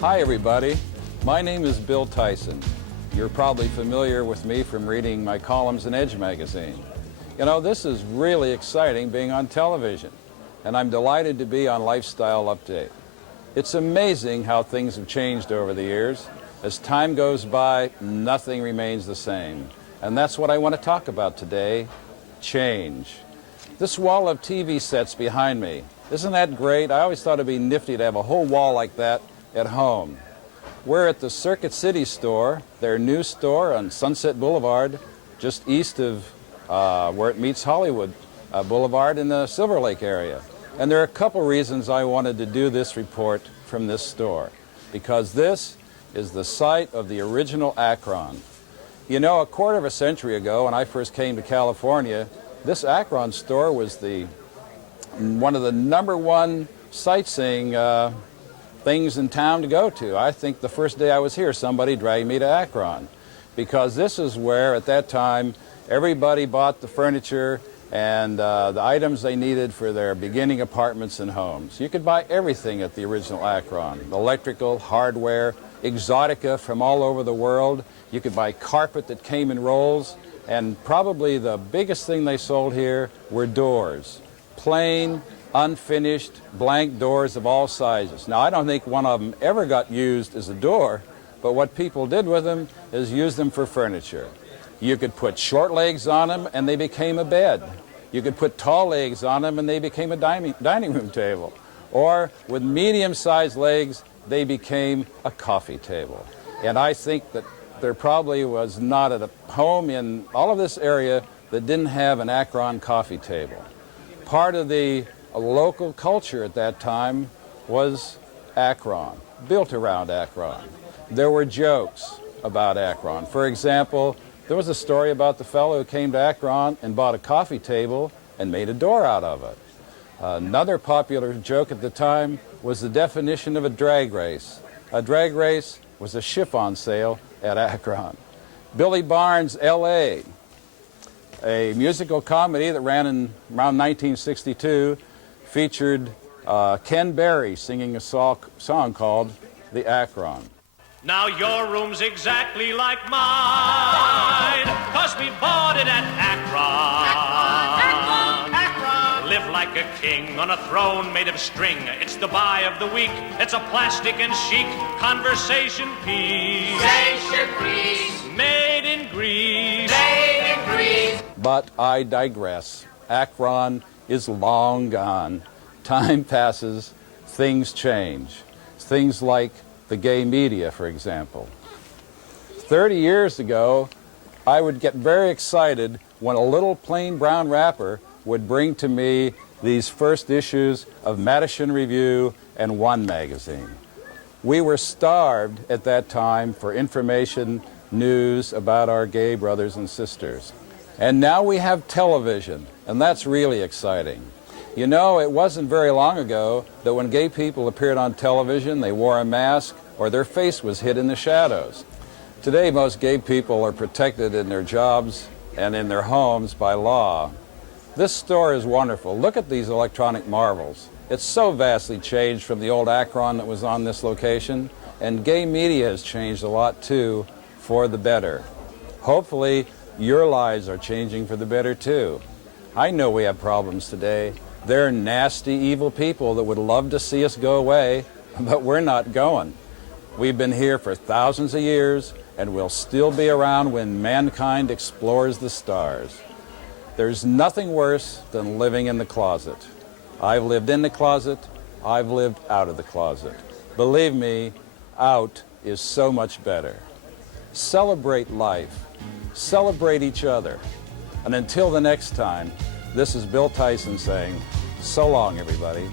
Hi everybody, my name is Bill Tyson. You're probably familiar with me from reading my columns in Edge magazine. You know, this is really exciting being on television, and I'm delighted to be on Lifestyle Update. It's amazing how things have changed over the years. As time goes by, nothing remains the same. And that's what I want to talk about today, change. This wall of TV sets behind me, isn't that great? I always thought it'd be nifty to have a whole wall like that at home. We're at the Circuit City store, their new store on Sunset Boulevard, just east of where it meets Hollywood Boulevard in the Silver Lake area. And there are a couple reasons I wanted to do this report from this store, because this is the site of the original Akron. You know, a quarter of a century ago, when I first came to California, this Akron store was one of the #1 sightseeing things in town to go to. I think the first day I was here, somebody dragged me to Akron, because this is where, at that time, everybody bought the furniture and the items they needed for their beginning apartments and homes. You could buy everything at the original Akron: electrical, hardware, exotica from all over the world. You could buy carpet that came in rolls, and probably the biggest thing they sold here were doors. Plain, unfinished, blank doors of all sizes. Now, I don't think one of them ever got used as a door, but what people did with them is use them for furniture. You could put short legs on them and they became a bed. You could put tall legs on them and they became a dining room table. Or with medium-sized legs, they became a coffee table. And I think that there probably was not a home in all of this area that didn't have an Akron coffee table. Part of the local culture at that time was Akron, built around Akron. There were jokes about Akron. For example, there was a story about the fellow who came to Akron and bought a coffee table and made a door out of it. Another popular joke at the time was the definition of a drag race. A drag race was a chiffon sale at Akron. Billy Barnes' L.A., a musical comedy that ran in around 1962, featured Ken Berry singing a song called The Akron. Now your room's exactly like mine, 'cause we bought it at Akron. Akron, Akron. Live like a king on a throne made of string. It's the buy of the week. It's a plastic and chic conversation piece. Conversation piece. Made in Greece. Made in Greece. But I digress. Akron is long gone. Time passes, things change. Things like the gay media, for example. 30 years ago, I would get very excited when a little plain brown wrapper would bring to me these first issues of Madison Review and One magazine. We were starved at that time for information, news about our gay brothers and sisters. And now we have television, and that's really exciting. You know, it wasn't very long ago that when gay people appeared on television, they wore a mask or their face was hid in the shadows. Today, most gay people are protected in their jobs and in their homes by law. This store is wonderful. Look at these electronic marvels. It's so vastly changed from the old Akron that was on this location, and gay media has changed a lot too, for the better. Hopefully, your lives are changing for the better too. I know we have problems today. There are nasty, evil people that would love to see us go away, but we're not going. We've been here for thousands of years, and we'll still be around when mankind explores the stars. There's nothing worse than living in the closet. I've lived in the closet. I've lived out of the closet. Believe me, out is so much better. Celebrate life. Celebrate each other. And until the next time, this is Bill Tyson saying, so long, everybody.